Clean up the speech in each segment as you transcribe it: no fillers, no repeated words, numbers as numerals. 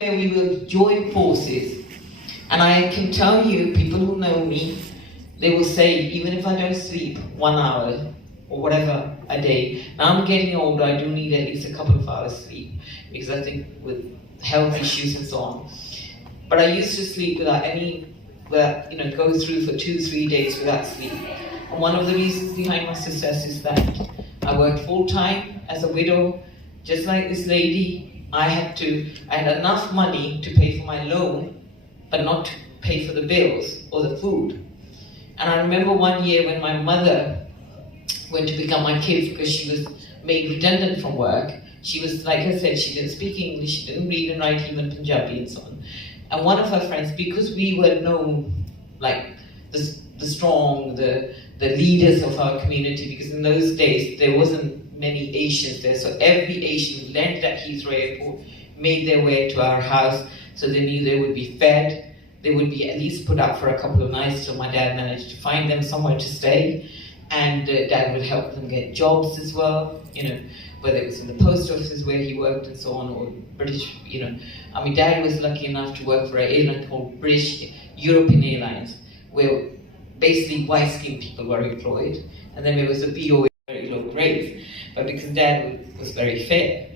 where we will join forces. And I can tell you, people who know me, they will say, even if I don't sleep 1 hour or whatever a day, now I'm getting older, I do need at least a couple of hours sleep, because I think with health issues and so on. But I used to sleep without go through for 2-3 days without sleep. And one of the reasons behind my success is that I worked full-time as a widow, just like this lady. I had enough money to pay for my loan, but not to pay for the bills or the food. And I remember one year when my mother went to pick up my kids because she was made redundant from work. She was, like I said, she didn't speak English, she didn't read and write even Punjabi and so on. And one of her friends, because we were known like the strong, the leaders of our community, because in those days there wasn't many Asians there, so every Asian who landed at Heathrow Airport made their way to our house, so they knew they would be fed, they would be at least put up for a couple of nights, so my dad managed to find them somewhere to stay, and Dad would help them get jobs as well, whether it was in the post office where he worked and so on, or British, I mean, Dad was lucky enough to work for an airline called British European Airlines, where basically white-skinned people were employed, and then there was a BOA, very low grades, but because Dad was very fair,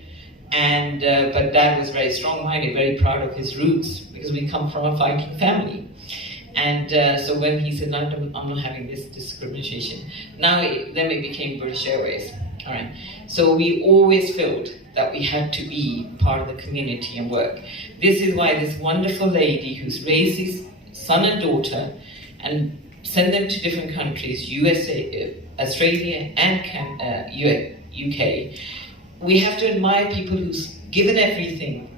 and but Dad was very strong-minded, very proud of his roots, because we come from a Viking family. And so when he said, no, I'm not having this discrimination, then it became British Airways. All right. So we always felt that we had to be part of the community and work. This is why this wonderful lady who's raised his son and daughter and sent them to different countries, USA, Australia and UK, we have to admire people who's given everything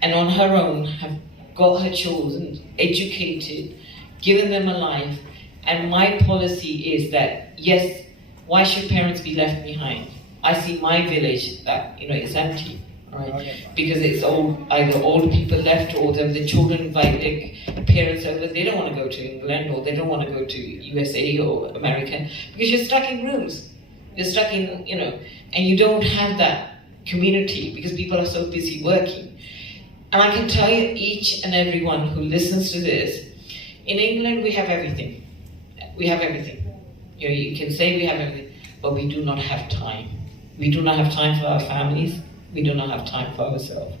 and on her own have got her children educated, given them a life. And my policy is that, yes, why should parents be left behind? I see my village that is empty, right? Because it's either old people left, or the children invite their parents over. They don't want to go to England, or they don't want to go to USA or America, because you're stuck in rooms. You're stuck in, and you don't have that community because people are so busy working. And I can tell you, each and everyone who listens to this, in England we have everything. We have everything. You can say we have everything, but we do not have time. We do not have time for our families. We do not have time for ourselves.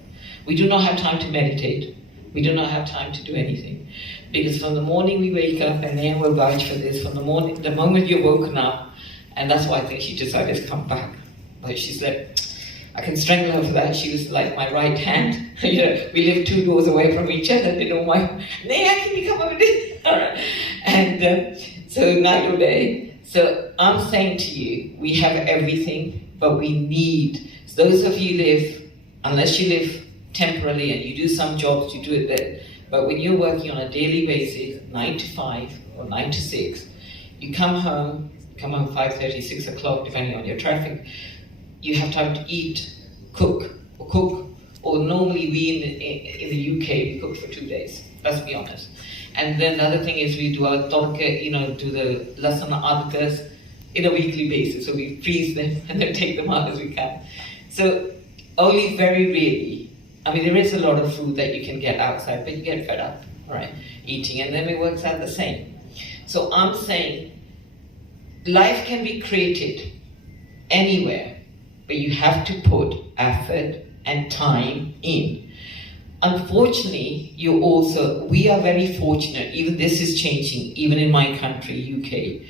We do not have time to meditate. We do not have time to do anything. Because from the morning we wake up, and Nia will vouch for this, from the moment you're woken up, and that's why I think she decided to come back. But she's like, I can strangle her for that. She was like my right hand. We live 2 doors away from each other. They don't mind. Nia, can you come over there? All right. And so night or day. So I'm saying to you, we have everything, but we need, so those of you unless you live temporarily and you do some jobs, you do it there. But when you're working on a daily basis, 9 to 5 or 9 to 6, you come home 5:30, 6 o'clock, depending on your traffic. You have time to eat, cook, or normally we in the UK, we cook for 2 days, let's be honest. And then the other thing is we do our Dwarka, do the Radisson adkas in a weekly basis. So we freeze them and then take them out as we can. So only very rarely, I mean, there is a lot of food that you can get outside, but you get fed up, all right, eating, and then it works out the same. So I'm saying life can be created anywhere, but you have to put effort and time in. Unfortunately, we are very fortunate, even this is changing, even in my country, UK.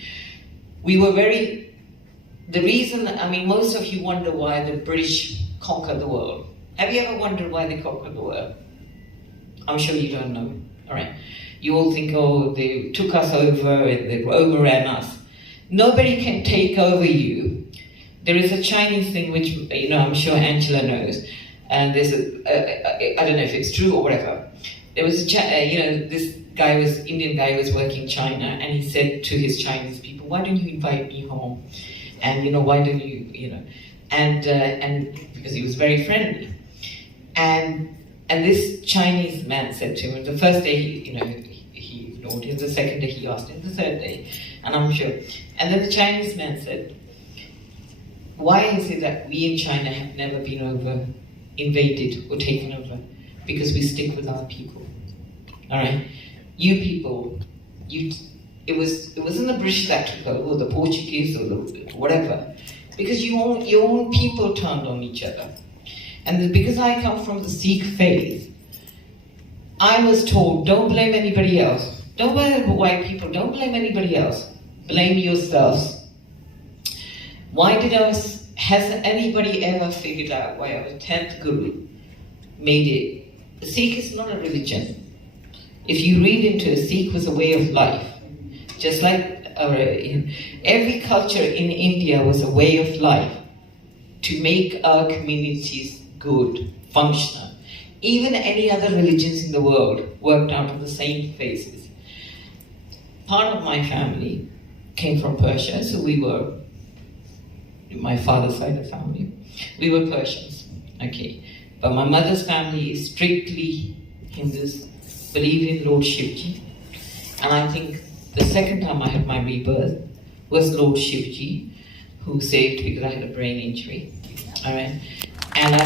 The reason, most of you wonder why the British conquered the world. Have you ever wondered why they conquered the world? I'm sure you don't know, all right. You all think, they took us over, they overran us. Nobody can take over you. There is a Chinese thing which, I'm sure Angela knows, and there's I don't know if it's true or whatever. There was this Indian guy was working in China, and he said to his Chinese people, why don't you invite me home? And why don't you, and because he was very friendly. And this Chinese man said to him, the first day he ignored him, the second day he asked him, the third day, and I'm sure. And then the Chinese man said, why is it that we in China have never been invaded or taken over? because we stick with our people. All right, you people, it wasn't the British that took over, or the Portuguese, or the whatever, because your own people turned on each other. And because I come from the Sikh faith, I was told, don't blame anybody else. Don't blame white people, don't blame anybody else. Blame yourselves. Has anybody ever figured out why our 10th Guru made it? Sikh is not a religion. If you read into it, Sikh was a way of life. Just like every culture in India was a way of life to make our communities good, functional. Even any other religions in the world worked out of the same phases. Part of my family came from Persia, so we were, my father's side of the family, we were Persians, okay. But my mother's family is strictly Hindus, believe in Lord Shivji. And I think the second time I had my rebirth was Lord Shivji, who saved because I had a brain injury, all right. And I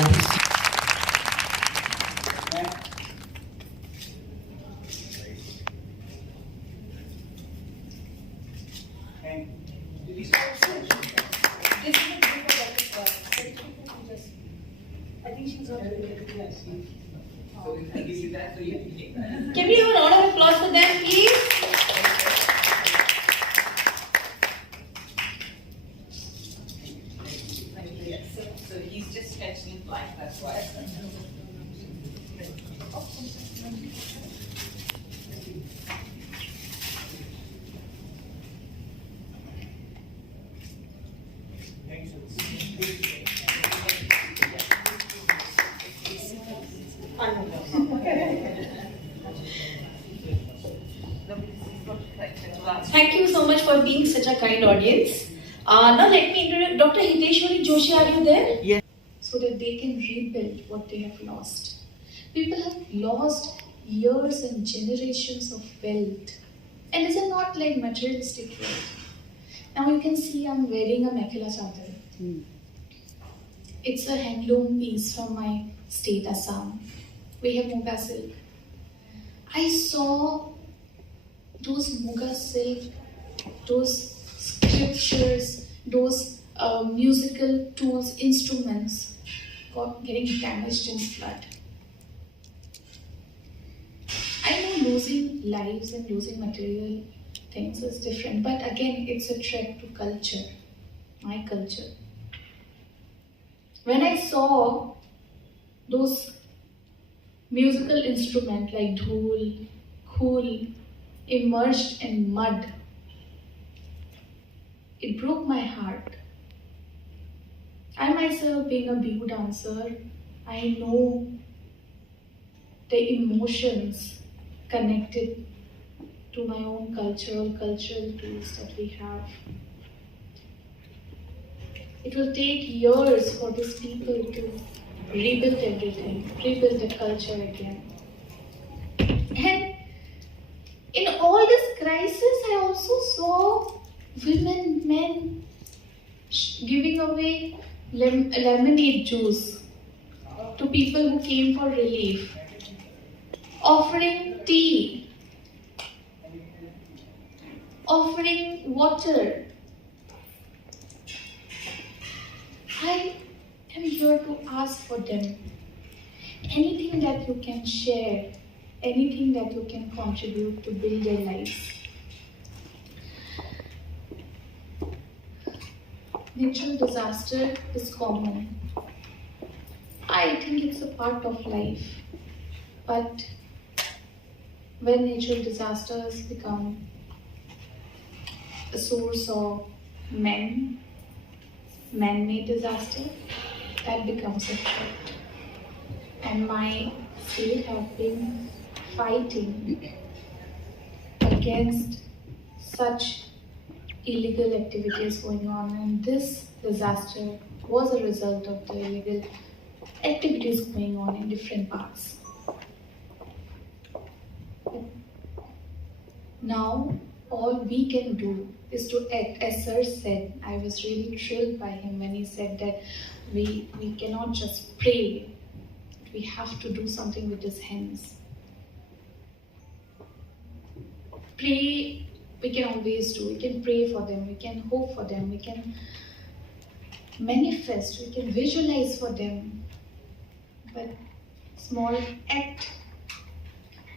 Can we have a round of applause for them, please? So he's just catching life, that's why. Thank you so much for being such a kind audience. Now let me introduce Dr. Hiteshwari Joshi. Are you there? Yeah. So that they can rebuild what they have lost. People have lost years and generations of wealth. And this is not like materialistic wealth. Now you can see I'm wearing a Mekhela Chadar. It's a handloom piece from my state, Assam. We have Muga silk. I saw those Muga silk, those scriptures, those musical tools, instruments getting damaged in flood. I know losing lives and losing material things is different, but again, it's a threat to culture, my culture. When I saw those musical instruments like dhol, khul, immersed in mud, it broke my heart. I myself, being a Bihu dancer, I know the emotions connected to my own cultural tools that we have. It will take years for these people to rebuild everything, rebuild the culture again. And in all this crisis, I also saw women, men giving away lemonade juice to people who came for relief, offering tea, offering water. I am here to ask for them. Anything that you can share, anything that you can contribute to build their lives. Natural disaster is common. I think it's a part of life. But when natural disasters become a source of man-made disaster, that becomes a threat. And my state have been fighting against such illegal activities going on, and this disaster was a result of the illegal activities going on in different parts. Now, all we can do is to act. As Sir said, I was really thrilled by him when he said that we cannot just pray we have to do something with this hens. Pray, we can always do. We can pray for them, we can hope for them, we can manifest, we can visualize for them. But small act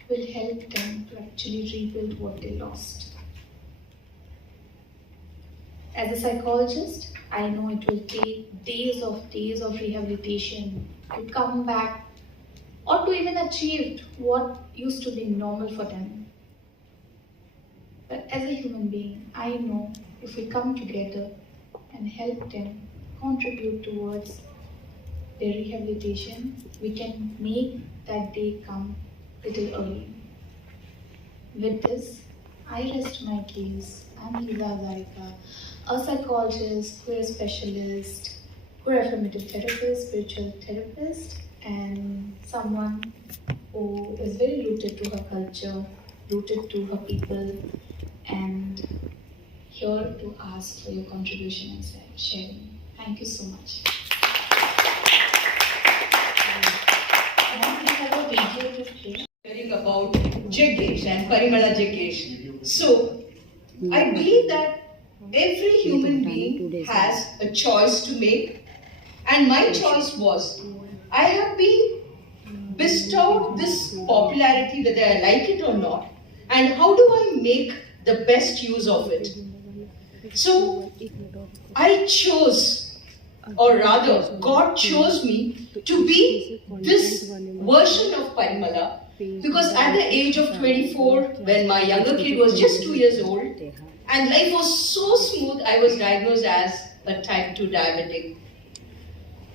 will help them to actually rebuild what they lost. As a psychologist, I know it will take days of rehabilitation to come back or to even achieve what used to be normal for them. But as a human being, I know if we come together and help them contribute towards their rehabilitation, we can make that day come little early. With this, I rest my case. I'm Dwarka, a psychologist, queer specialist, queer affirmative therapist, spiritual therapist, and someone who is very rooted to her culture, rooted to her people, and here to ask for your contribution and sharing. Thank you so much. About Jaggesh and Parimala Jaggesh. So, I believe that every human being has a choice to make, and my choice was, I have been bestowed this popularity whether I like it or not, and how do I make the best use of it? So, I chose, or rather, God chose me to be this version of Parimala, because at the age of 24, when my younger kid was just 2 years old, and life was so smooth, I was diagnosed as a type 2 diabetic.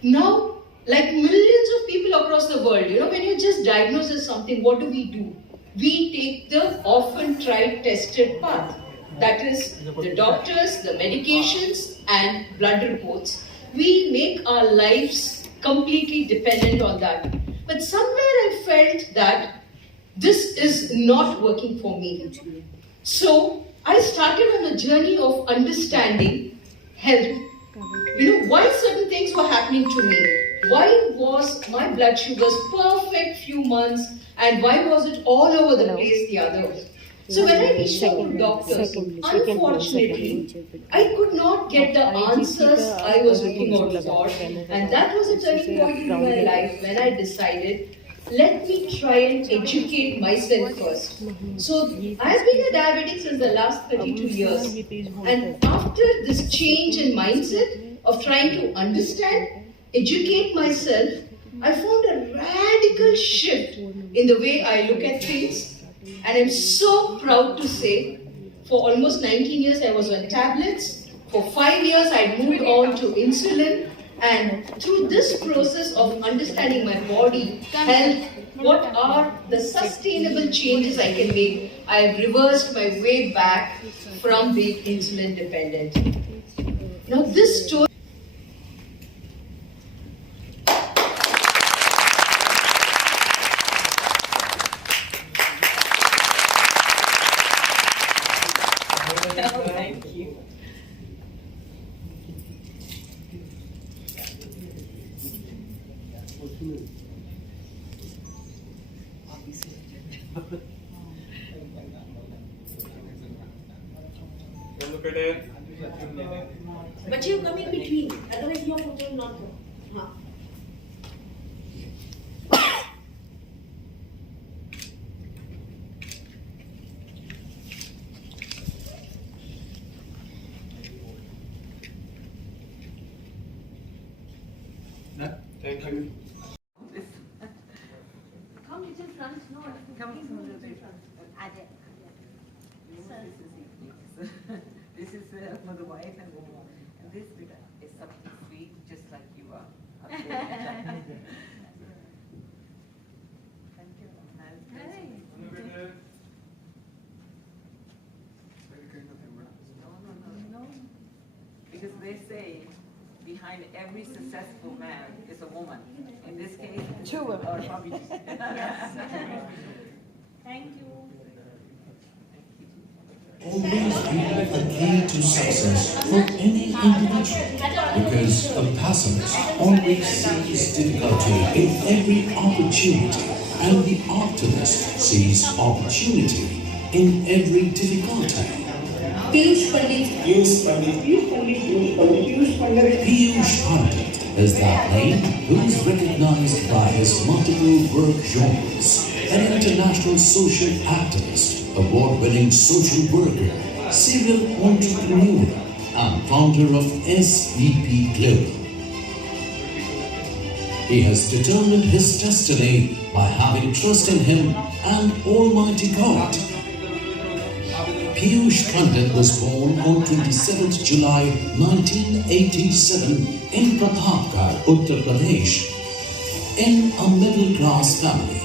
Now, like millions of people across the world, when you're just diagnosed as something, what do? We take the often tried, tested path. That is the doctors, the medications, and blood reports. We make our lives completely dependent on that. But somewhere I felt that this is not working for me. So I started on a journey of understanding health. Why certain things were happening to me. Why was my blood sugars perfect few months, and why was it all over the place the others? So when I reached out to doctors, unfortunately, I could not get the answers I was looking out for, and that was a turning point in my life when I decided, let me try and educate myself first. So I've been a diabetic since the last 32 years, and after this change in mindset of trying to understand, educate myself, I found a radical shift in the way I look at things. And I'm so proud to say, for almost 19 years I was on tablets. For 5 years I moved on to insulin. And through this process of understanding my body, health, what are the sustainable changes I can make, I have reversed my way back from being insulin dependent. Now this story Thank you. but you come in between, otherwise your photo will not go. Thank you. Come little front, no. Come a little bit. This is for the wife and this bit is something sweet, just like you are. Thank you. No. Because they say behind every successful man is a woman. In this case, two women. Or probably yes. Thank you. always be the key to success for any individual, because a pessimist always sees difficulty in every opportunity, and the optimist sees opportunity in every difficulty. Piyush Pandit. Piyush Pandit is that name who is recognized by his multiple work genres. An international social activist, award-winning social worker, serial entrepreneur, and founder of SVP Global. He has determined his destiny by having trust in him and Almighty God. Piyush Pandit was born on 27th July 1987 in Pratapgarh, Uttar Pradesh, in a middle-class family.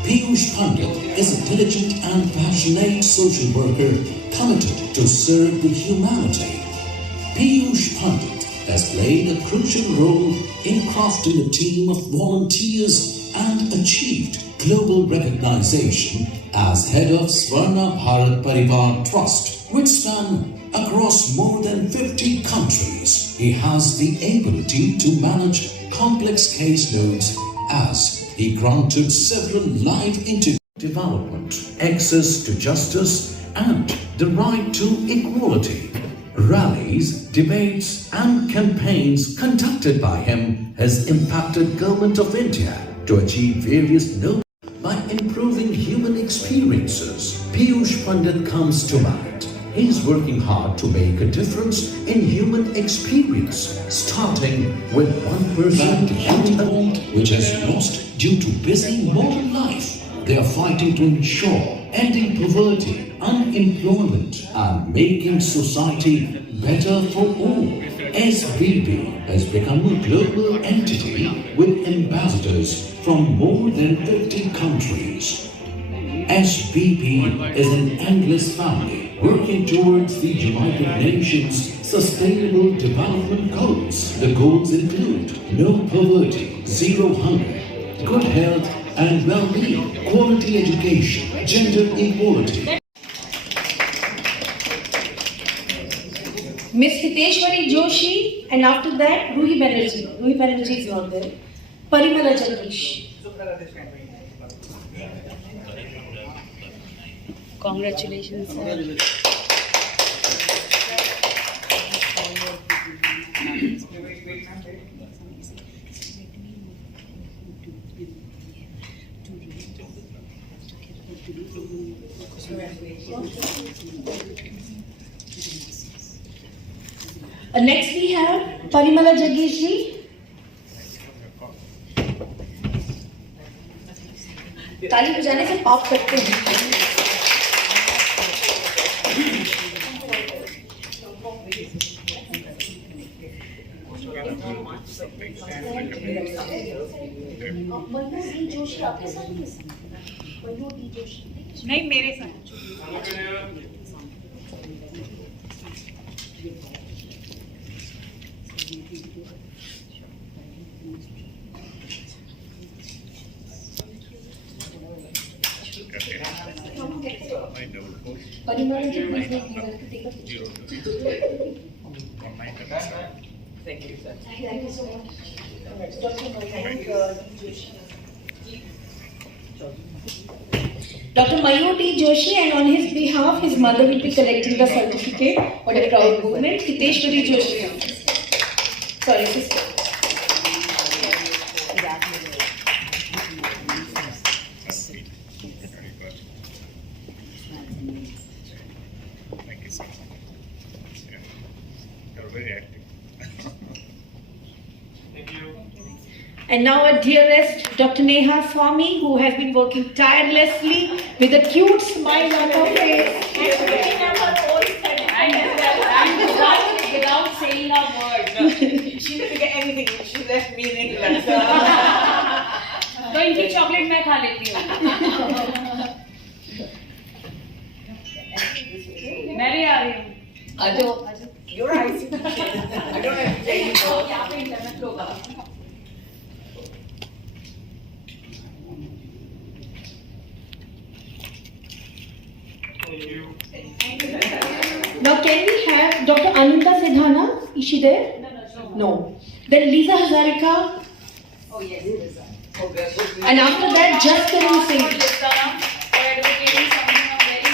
Piyush Pandit is a diligent and passionate social worker committed to serve the humanity. Piyush Pandit has played a crucial role in crafting a team of volunteers and achieved global recognition as head of Swarna Bharat Parivar Trust, which span across more than 50 countries. He has the ability to manage complex case loads as he granted several life into development, access to justice, and the right to equality. Rallies, debates, and campaigns conducted by him has impacted Government of India to achieve various noble by improving human experiences. Piyush Pandit comes to mind. He is working hard to make a difference in human experience, starting with 1% human which has lost due to busy modern life. They are fighting to ensure ending poverty, unemployment, and making society better for all. SBB has become a global entity with ambassadors from more than 50 countries. SBB is an endless family working towards the United Nations Sustainable Development Goals. The goals include no poverty, zero hunger, good health and well-being, quality education, gender equality. Miss Hiteshwari Joshi, and after that, Ruhi Banerjee. Ruhi Banerjee is not there. Parimala Jagdish. Congratulations, sir. Next we have Parimala Jagdish. ताली बजाने से पाप करते हैं. नहीं मेरे साथ. Thank you, sir. Thank you so much. Dr. Mayur T. Joshi, and on his behalf, his mother will be collecting the certificate. What a proud moment. Hiteshwari Joshi. Sorry, sister. Thank you so much. Yeah. You're very active. Thank you. And now our dearest Dr. Neha Swami, who has been working tirelessly with a cute smile on her face. And without saying a word. She didn't get anything. She left me in England. तो इनकी chocolate मैं खा लेती हूँ. मैं भी आ रही हूँ. You're right. I don't have to tell you so. यहाँ पे इंटरनेट होगा. Now can we have Dr. Anita Sidhana? Is she there? No. Then Lisa Hazarika. Oh yes, Lisa. And after that, just Karan Singh. For advocating something of very,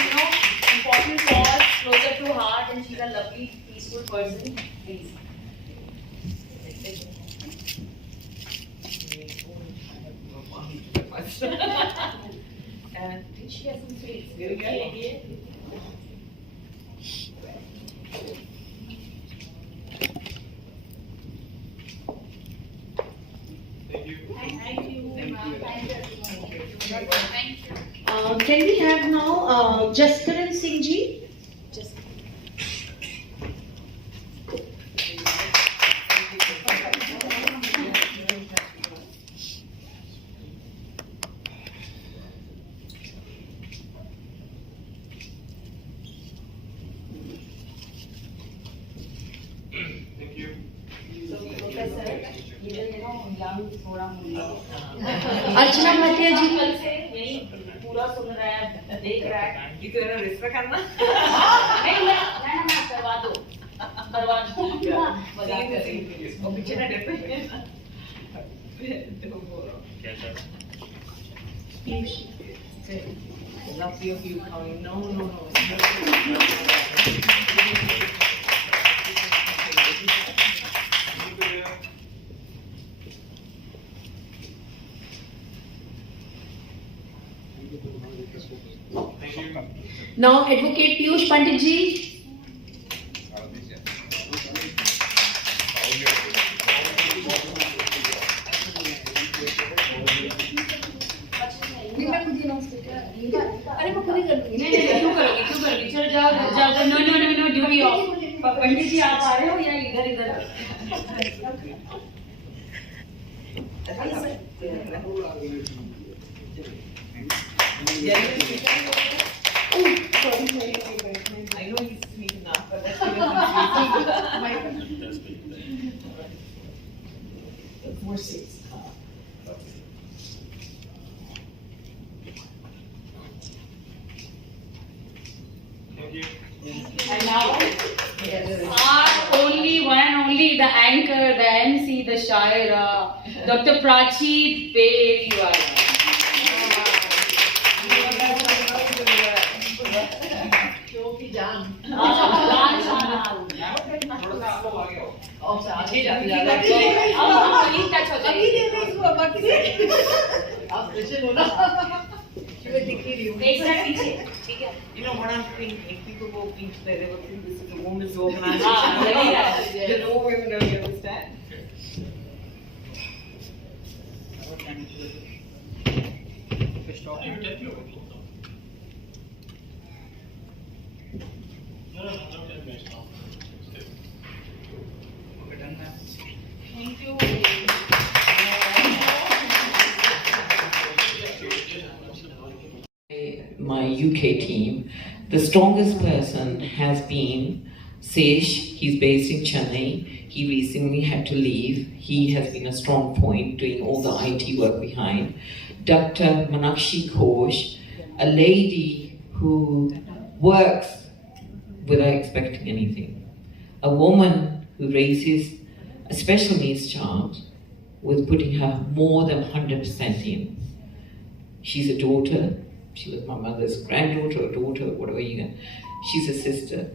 important cause, closer to heart, and she's a lovely, peaceful person. Please. Did she have some sweets? Can we have now Jaskaran Singh ji? अर्चना भाटिया जी कल से यही पूरा सुन रहा है, देख रहा है। You could have risk करना. नहीं ना करवा दो मजाक कर रही हूँ। वो पीछे ना डर पे. Lovely of you coming. No. Now Advocate Piyush Pandit ji. क्यों करोगी चलो जाओ नो ड्यूटी ऑफ पंडित जी आप आ रहे हो या इधर I know he's sweet enough, but that's more sweets. And now our only one and only the anchor, the MC, the Shaira, Dr. Prachi Periwala. You know what I'm thinking? If people go each there, they will think this is a woman's organization. They know women don't understand. Thank you. My UK team, the strongest person has been Sesh. He's based in Chennai. He recently had to leave. He has been a strong point doing all the IT work behind. Dr. Manakshi Ghosh, a lady who works without expecting anything. A woman who raises a special needs child with putting her more than 100% in. She's a daughter. She was my mother's granddaughter or daughter, whatever you know. She's a sister.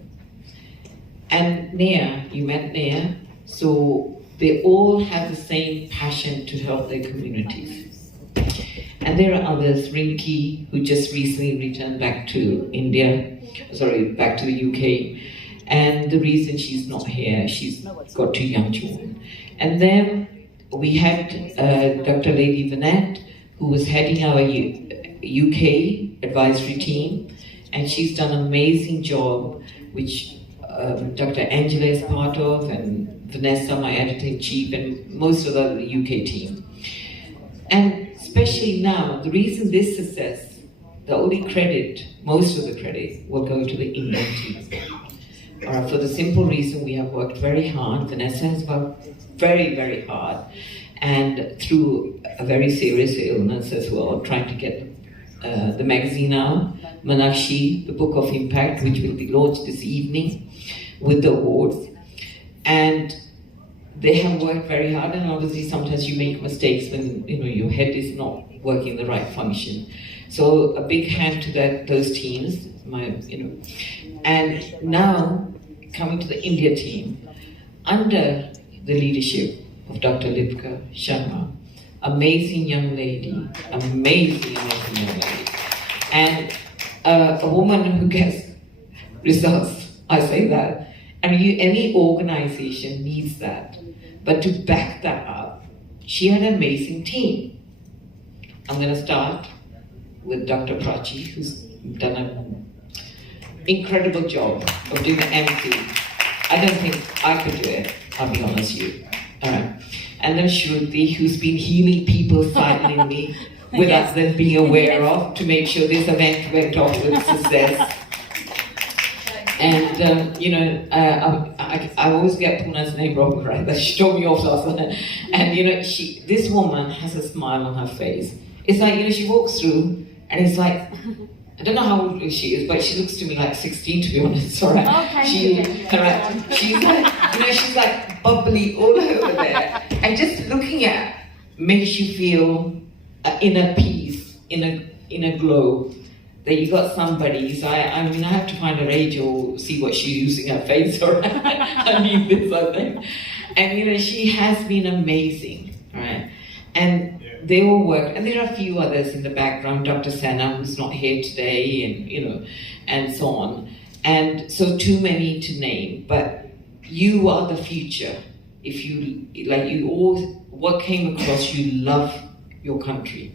And Nia, you met Nia, so they all have the same passion to help their communities. And there are others, Rinki, who just recently returned back to back to the UK. And the reason she's not here, she's got 2 young children. And then we had Dr. Lady Vanette, who was heading our UK advisory team, and she's done an amazing job, which Dr. Angela is part of, and Vanessa, my editor-in-chief, and most of the UK team. And especially now, the reason this success, the only credit, most of the credit, will go to the Indian team. For the simple reason we have worked very hard. Vanessa has worked very, very hard, and through a very serious illness as well, trying to get the magazine now, Manakshi, the Book of Impact, which will be launched this evening with the awards. And they have worked very hard, and obviously sometimes you make mistakes when your head is not working the right function. So a big hand to those teams, and now coming to the India team, under the leadership of Dr. Lipka Sharma, amazing young lady, amazing young lady, and a woman who gets results. I say that. And any organization needs that. But to back that up, she had an amazing team. I'm going to start with Dr. Prachi, who's done an incredible job of doing the MC. I don't think I could do it, I'll be honest with you. And then Shruti, who's been healing people silently without them being aware of, to make sure this event went off with success. And I always get Puna's name wrong, right? That she told me off last night. And this woman has a smile on her face. It's like, she walks through and it's like, I don't know how old she is, but she looks to me like 16, to be honest. Alright. Oh, thank you. She's like, she's like bubbly all over there. And just looking at makes you feel inner peace, inner glow. That you got somebody, so I have to find her age or see what she's using her face or I need this, I think. And she has been amazing, right? And they all work, and there are a few others in the background, Dr. Sena, who's not here today, and and so on. And so too many to name, but you are the future. If you all, what came across, you love your country.